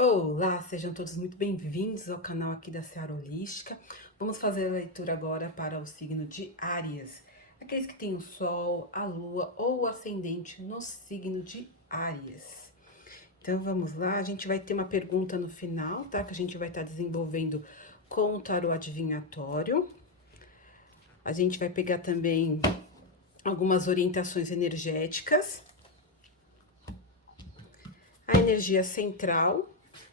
Olá, sejam todos muito bem-vindos ao canal aqui da Seara Holística. Vamos fazer a leitura agora para o signo de Áries, aqueles que têm o Sol, a Lua ou o Ascendente no signo de Áries. Então vamos lá, a gente vai ter uma pergunta no final, tá? Que a gente vai estar desenvolvendo com o tarô adivinhatório. A gente vai pegar também algumas orientações energéticas. A energia central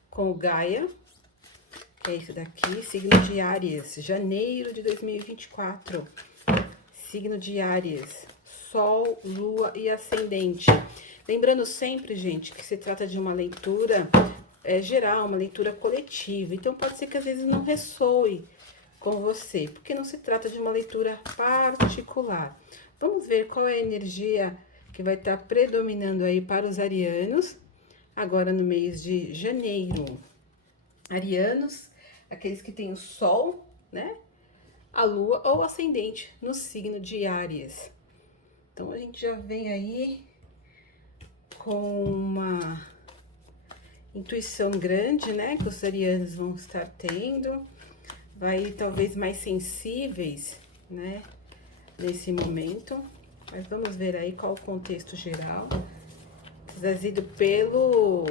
com o Gaia, que é esse daqui, signo de Áries, janeiro de 2024. Signo de Áries, Sol, Lua e Ascendente. Lembrando sempre, gente, que se trata de uma leitura geral, uma leitura coletiva. Então, pode ser que às vezes não ressoe com você, porque não se trata de uma leitura particular. Vamos ver qual é a energia que vai estar predominando aí para os arianos, agora no mês de janeiro. Arianos, aqueles que têm o Sol, né? A Lua ou Ascendente no signo de Áries. Então, a gente já vem aí com uma intuição grande, né? Que os arianos vão estar tendo. Vai talvez mais sensíveis, né? Nesse momento. Mas vamos ver aí qual o contexto geral. Trazido pelo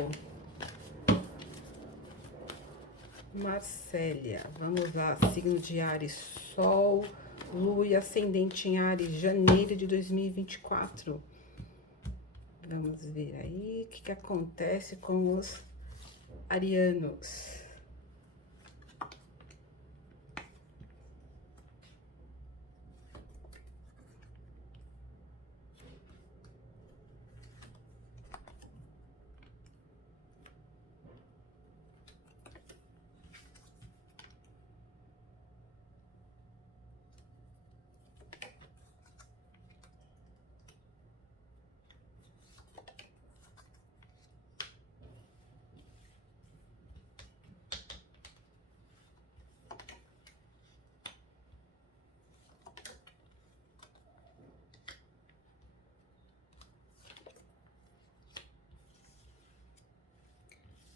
Marcélia. Vamos lá, signo de Áries, Sol, Lua e Ascendente em Áries, janeiro de 2024. Vamos ver aí o que acontece com os arianos.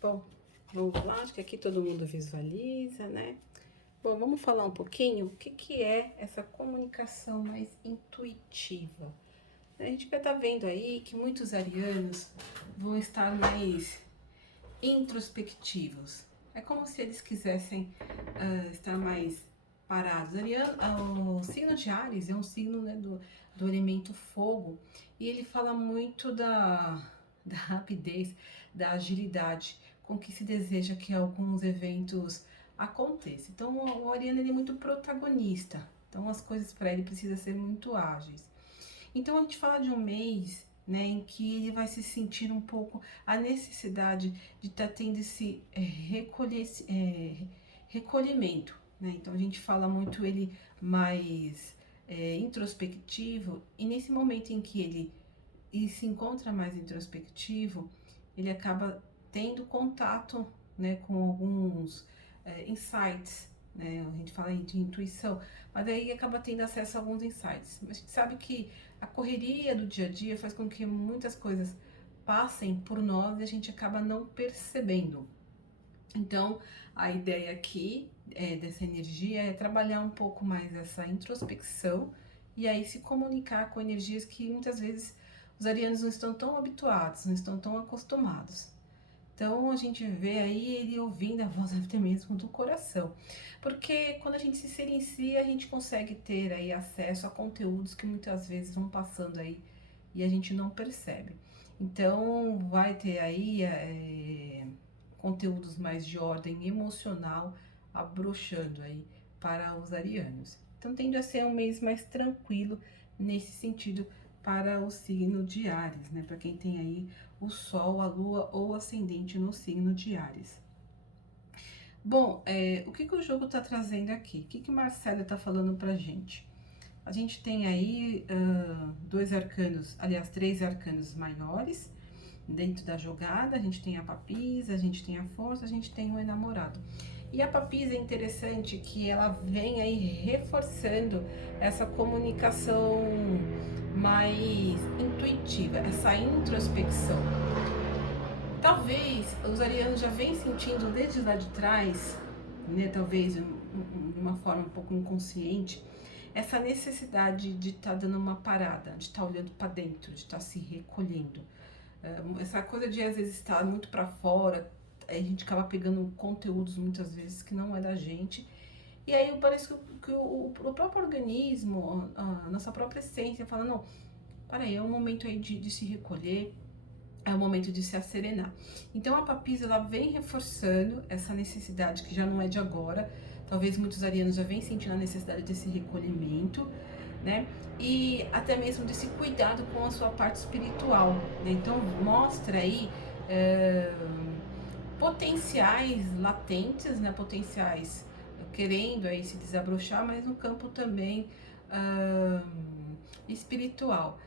Bom, vamos lá, acho que aqui todo mundo visualiza, né? Bom, vamos falar um pouquinho o que é essa comunicação mais intuitiva. A gente vai estar vendo aí que muitos arianos vão estar mais introspectivos. É como se eles quisessem estar mais parados. O signo de Áries é um signo, né, do elemento fogo, e ele fala muito da rapidez, da agilidade com que se deseja que alguns eventos aconteçam. Então, o ariano ele é muito protagonista, então as coisas para ele precisam ser muito ágeis. Então, a gente fala de um mês, né, em que ele vai se sentir um pouco a necessidade de estar tendo esse recolhimento, né? Então, a gente fala muito ele mais introspectivo, e nesse momento em que ele se encontra mais introspectivo, ele acaba tendo contato, né, com alguns insights, né? A gente fala aí de intuição, mas aí acaba tendo acesso a alguns insights. Mas a gente sabe que a correria do dia a dia faz com que muitas coisas passem por nós e a gente acaba não percebendo. Então, a ideia aqui dessa energia é trabalhar um pouco mais essa introspecção e aí se comunicar com energias que muitas vezes os arianos não estão tão habituados, não estão tão acostumados. Então, a gente vê aí ele ouvindo a voz até mesmo do coração. Porque quando a gente se silencia, a gente consegue ter aí acesso a conteúdos que muitas vezes vão passando aí e a gente não percebe. Então, vai ter aí conteúdos mais de ordem emocional abrochando aí para os arianos. Então, tende a ser um mês mais tranquilo nesse sentido para o signo de Áries, né? Para quem tem aí o Sol, a Lua ou Ascendente no signo de Áries. Bom, o que o jogo está trazendo aqui? O que Marcelo está falando pra gente? A gente tem aí dois arcanos, aliás, três arcanos maiores dentro da jogada. A gente tem a papisa, a gente tem a força, a gente tem o enamorado. E a papisa é interessante que ela vem aí reforçando essa comunicação mais intuitiva, essa introspecção. talvez os arianos já vêm sentindo desde lá de trás, né, talvez de uma forma um pouco inconsciente, essa necessidade de estar dando uma parada, de estar olhando para dentro, de estar se recolhendo. Essa coisa de às vezes estar muito para fora, a gente acaba pegando conteúdos muitas vezes que não é da gente. E aí parece que o próprio organismo, a nossa própria essência fala, não, peraí, é um momento aí de se recolher, é o momento de se asserenar. Então a Papisa, ela vem reforçando essa necessidade que já não é de agora. Talvez muitos arianos já vêm sentindo a necessidade desse recolhimento, né? E até mesmo desse cuidado com a sua parte espiritual, né? Então mostra aí potenciais latentes, né? Potenciais querendo aí se desabrochar, mas no campo também espiritual.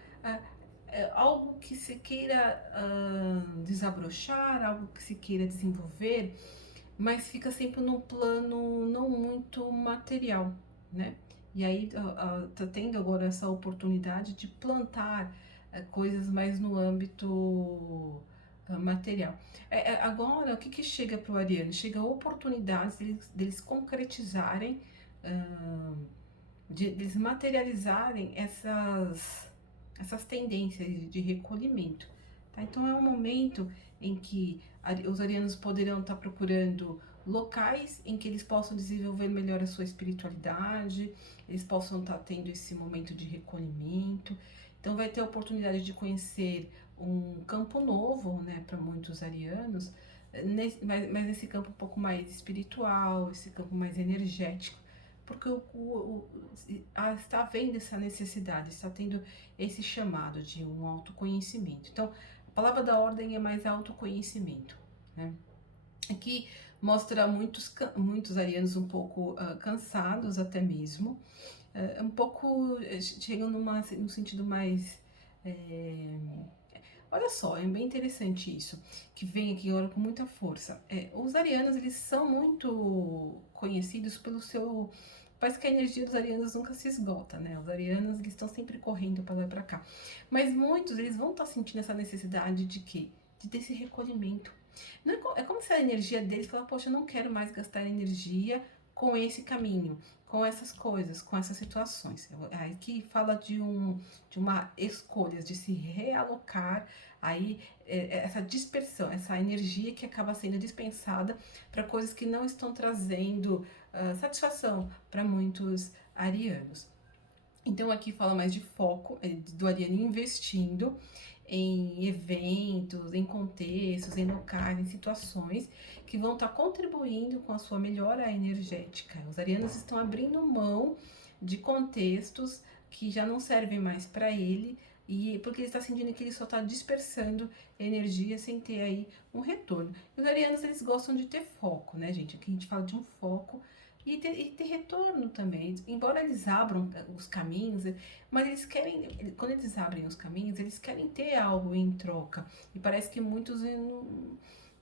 Algo que se queira desabrochar, algo que se queira desenvolver, mas fica sempre num plano não muito material, né? E aí tá tendo agora essa oportunidade de plantar coisas mais no âmbito material. Agora, o que chega para o ariano? Chega oportunidades deles concretizarem, deles materializarem essas tendências de recolhimento, tá? Então é um momento em que os arianos poderão estar procurando locais em que eles possam desenvolver melhor a sua espiritualidade, eles possam estar tendo esse momento de recolhimento. Então vai ter a oportunidade de conhecer um campo novo, né, para muitos arianos, mas nesse campo um pouco mais espiritual, esse campo mais energético, porque está havendo essa necessidade, está tendo esse chamado de um autoconhecimento. Então, a palavra da ordem é mais autoconhecimento, né? Aqui mostra muitos arianos um pouco cansados até mesmo, um pouco chegam num sentido mais... olha só, é bem interessante isso, que vem aqui agora com muita força. Os arianos, eles são muito conhecidos pelo seu... Parece que a energia dos arianos nunca se esgota, né? Os arianos, eles estão sempre correndo para lá e para cá. Mas muitos, eles vão estar sentindo essa necessidade de quê? De desse recolhimento. Não é como se a energia deles falasse, poxa, eu não quero mais gastar energia com esse caminho, com essas coisas, com essas situações. Aqui fala de uma escolha, de se realocar aí essa dispersão, essa energia que acaba sendo dispensada para coisas que não estão trazendo satisfação para muitos arianos. Então aqui fala mais de foco, do ariano investindo em eventos, em contextos, em locais, em situações que vão estar contribuindo com a sua melhora energética. Os arianos estão abrindo mão de contextos que já não servem mais para ele, e porque ele está sentindo que ele só está dispersando energia sem ter aí um retorno. E os arianos, eles gostam de ter foco, né, gente? Aqui a gente fala de um foco e ter retorno também. Embora eles abram os caminhos, mas eles querem, quando eles abrem os caminhos, eles querem ter algo em troca. E parece que muitos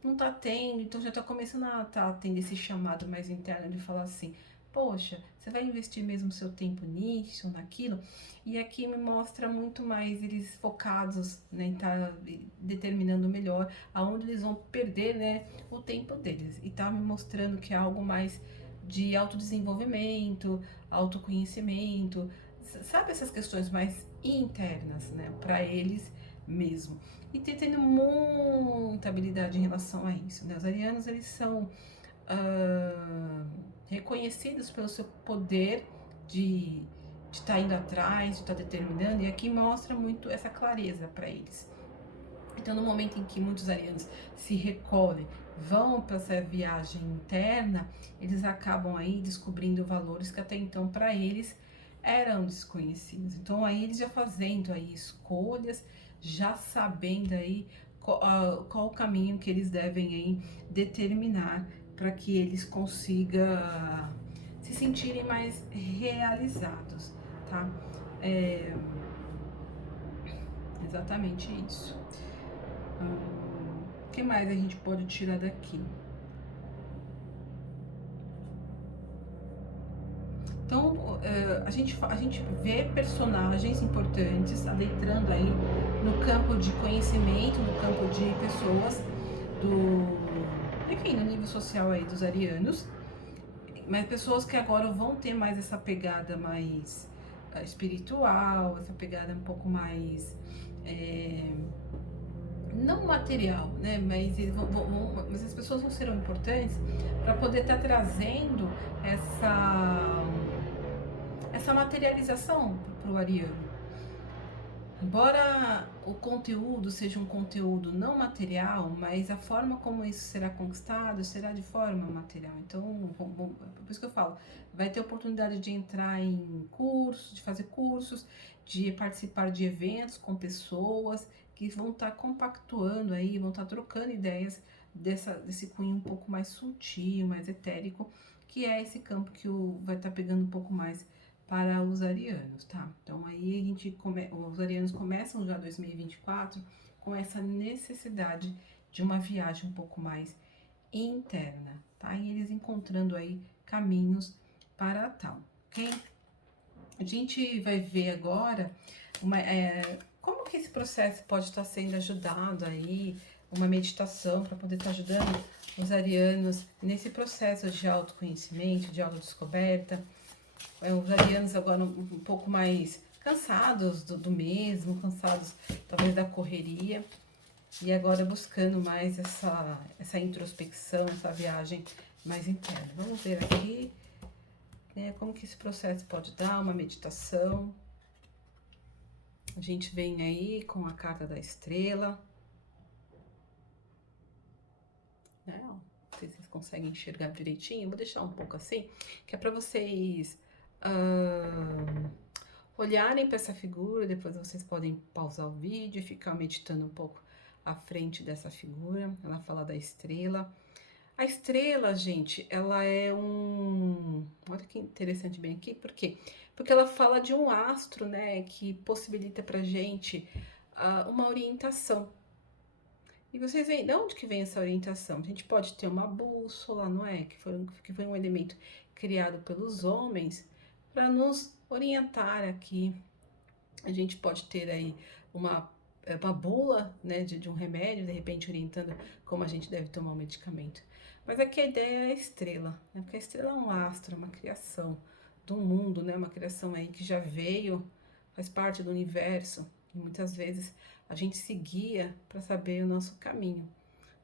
não tá tendo, então já tá começando a tendo esse chamado mais interno de falar assim, poxa, você vai investir mesmo seu tempo nisso, naquilo? E aqui me mostra muito mais eles focados, né, em estar determinando melhor aonde eles vão perder, né, o tempo deles. E tá me mostrando que é algo mais de autodesenvolvimento, autoconhecimento, sabe, essas questões mais internas, né, para eles mesmo. E tendo muita habilidade em relação a isso, né? Os arianos, eles são reconhecidos pelo seu poder de estar indo atrás, de estar determinando, e aqui mostra muito essa clareza para eles. Então, no momento em que muitos arianos se recolhem, vão para essa viagem interna, eles acabam aí descobrindo valores que até então para eles eram desconhecidos. Então, aí eles já fazendo aí escolhas, já sabendo aí qual o caminho que eles devem aí determinar para que eles consigam se sentirem mais realizados, tá? Exatamente isso. O que mais a gente pode tirar daqui? Então, a gente vê personagens importantes adentrando aí no campo de conhecimento, no campo de pessoas, enfim, no nível social aí dos arianos, mas pessoas que agora vão ter mais essa pegada mais espiritual, essa pegada um pouco mais não material, né? Mas, mas as pessoas não serão importantes para poder estar trazendo essa materialização para o ariano. Embora o conteúdo seja um conteúdo não material, mas a forma como isso será conquistado será de forma material. Então, por isso que eu falo, vai ter oportunidade de entrar em cursos, de fazer cursos, de participar de eventos com pessoas que vão estar compactuando aí, vão estar trocando ideias desse cunho um pouco mais sutil, mais etérico, que é esse campo que vai estar pegando um pouco mais para os arianos, tá? Então aí os arianos começam já 2024 com essa necessidade de uma viagem um pouco mais interna, tá? E eles encontrando aí caminhos para tal, ok? A gente vai ver agora como que esse processo pode estar sendo ajudado aí, uma meditação para poder estar ajudando os arianos nesse processo de autoconhecimento, de autodescoberta. Os arianos agora um pouco mais cansados do mesmo, cansados talvez da correria, e agora buscando mais essa introspecção, essa viagem mais interna. Vamos ver aqui, né, como que esse processo pode dar, uma meditação. A gente vem aí com a carta da estrela, né? Não sei se vocês conseguem enxergar direitinho, vou deixar um pouco assim, que é para vocês olharem para essa figura. Depois vocês podem pausar o vídeo e ficar meditando um pouco à frente dessa figura. Ela fala da estrela. A estrela, gente, ela é olha que interessante bem aqui, por quê? Porque ela fala de um astro, né, que possibilita pra gente uma orientação. E vocês veem, de onde que vem essa orientação? A gente pode ter uma bússola, não é? Que foi um elemento criado pelos homens para nos orientar aqui. A gente pode ter aí uma bula, né, de um remédio, de repente orientando como a gente deve tomar o medicamento. Mas aqui a ideia é a estrela, né? Porque a estrela é um astro, uma criação do mundo, né? Uma criação aí que já veio, faz parte do universo, e muitas vezes a gente se guia para saber o nosso caminho.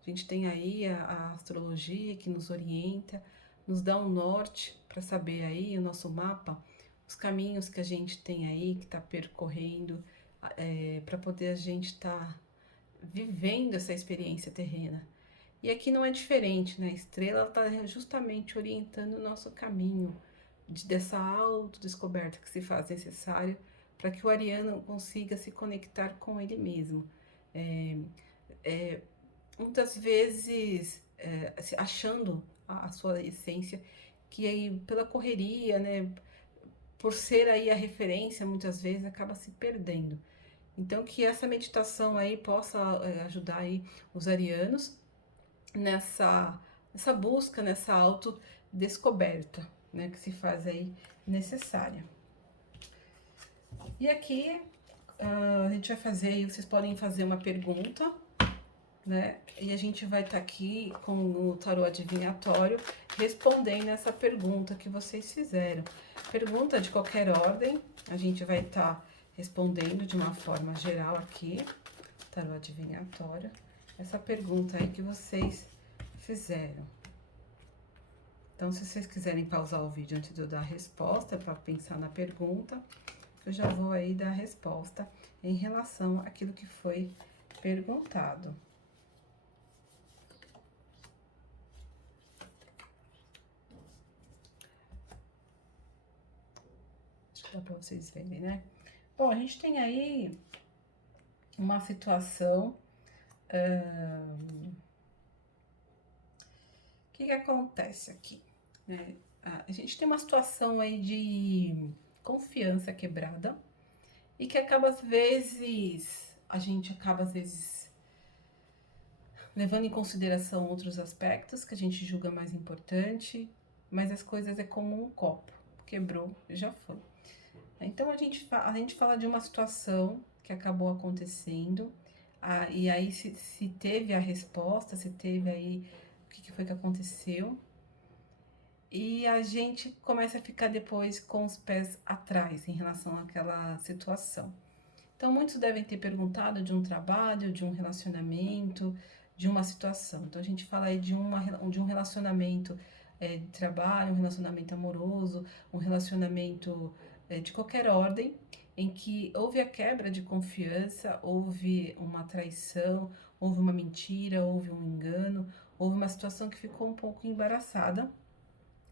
A gente tem aí a astrologia que nos orienta, nos dá um norte para saber aí o nosso mapa, os caminhos que a gente tem aí, que está percorrendo, para poder a gente estar vivendo essa experiência terrena. E aqui não é diferente, né? A estrela está justamente orientando o nosso caminho dessa autodescoberta que se faz necessária para que o ariano consiga se conectar com ele mesmo. Muitas vezes achando a sua essência, que aí pela correria, né, por ser aí a referência, muitas vezes acaba se perdendo. Então que essa meditação aí possa ajudar aí os arianos nessa busca, nessa autodescoberta, né, que se faz aí necessária. E aqui a gente vai fazer, vocês podem fazer uma pergunta, né? E a gente vai estar aqui com o tarô adivinhatório respondendo essa pergunta que vocês fizeram. Pergunta de qualquer ordem, a gente vai estar respondendo de uma forma geral aqui, tarô adivinhatório, essa pergunta aí que vocês fizeram. Então, se vocês quiserem pausar o vídeo antes de eu dar a resposta, para pensar na pergunta, eu já vou aí dar a resposta em relação àquilo que foi perguntado. Dá para vocês verem, né? Bom, a gente tem aí uma situação. O que acontece aqui? Né? A gente tem uma situação aí de confiança quebrada e que acaba às vezes, a gente acaba às vezes levando em consideração outros aspectos que a gente julga mais importante, mas as coisas é como um copo, quebrou, já foi. Então a gente fala de uma situação que acabou acontecendo, E aí se teve a resposta, se teve aí o que foi que aconteceu. E a gente começa a ficar depois com os pés atrás em relação àquela situação. Então, muitos devem ter perguntado de um trabalho, de um relacionamento, de uma situação. Então, a gente fala aí de um relacionamento de trabalho, um relacionamento amoroso, um relacionamento de qualquer ordem, em que houve a quebra de confiança, houve uma traição, houve uma mentira, houve um engano, houve uma situação que ficou um pouco embaraçada,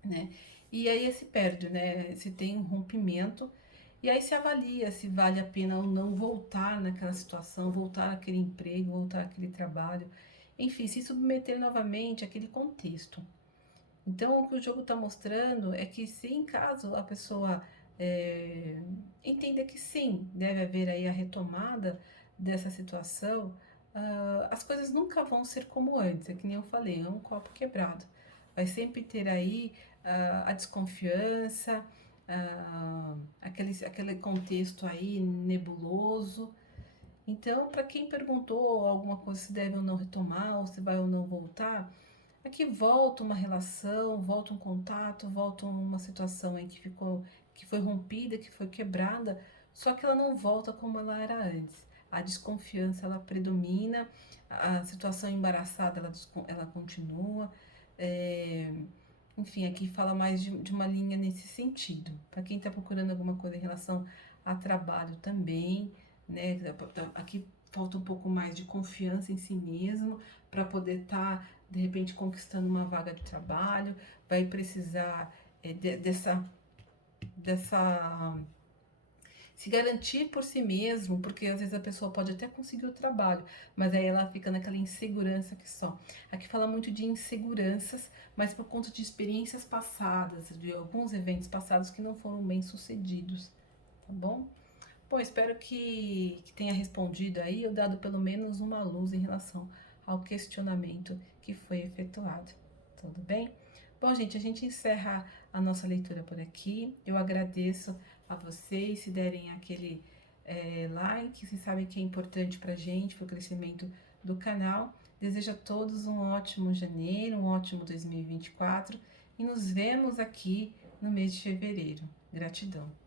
né? E aí se perde, né? Se tem um rompimento, e aí se avalia se vale a pena ou não voltar naquela situação, voltar àquele emprego, voltar àquele trabalho, enfim, se submeter novamente àquele contexto. Então, o que o jogo está mostrando é que se em caso a pessoa entenda que sim, deve haver aí a retomada dessa situação, as coisas nunca vão ser como antes, é que nem eu falei, é um copo quebrado. Vai sempre ter aí a desconfiança, aquele contexto aí nebuloso. Então, para quem perguntou alguma coisa se deve ou não retomar, ou se vai ou não voltar, aqui volta uma relação, volta um contato, volta uma situação em que foi rompida, que foi quebrada, só que ela não volta como ela era antes. A desconfiança ela predomina, a situação embaraçada ela continua. É, enfim, aqui fala mais de uma linha nesse sentido. Para quem está procurando alguma coisa em relação a trabalho também, né? Aqui falta um pouco mais de confiança em si mesmo para poder estar, de repente, conquistando uma vaga de trabalho. Vai precisar dessa se garantir por si mesmo, porque às vezes a pessoa pode até conseguir o trabalho, mas aí ela fica naquela insegurança que só. Aqui fala muito de inseguranças, mas por conta de experiências passadas, de alguns eventos passados que não foram bem sucedidos, tá bom? Bom, espero que tenha respondido aí, ou dado pelo menos uma luz em relação ao questionamento que foi efetuado. Tudo bem? Bom, gente, a gente encerra a nossa leitura por aqui. Eu agradeço a vocês se derem aquele like, vocês sabem que é importante pra gente, para o crescimento do canal. Desejo a todos um ótimo janeiro, um ótimo 2024 e nos vemos aqui no mês de fevereiro. Gratidão!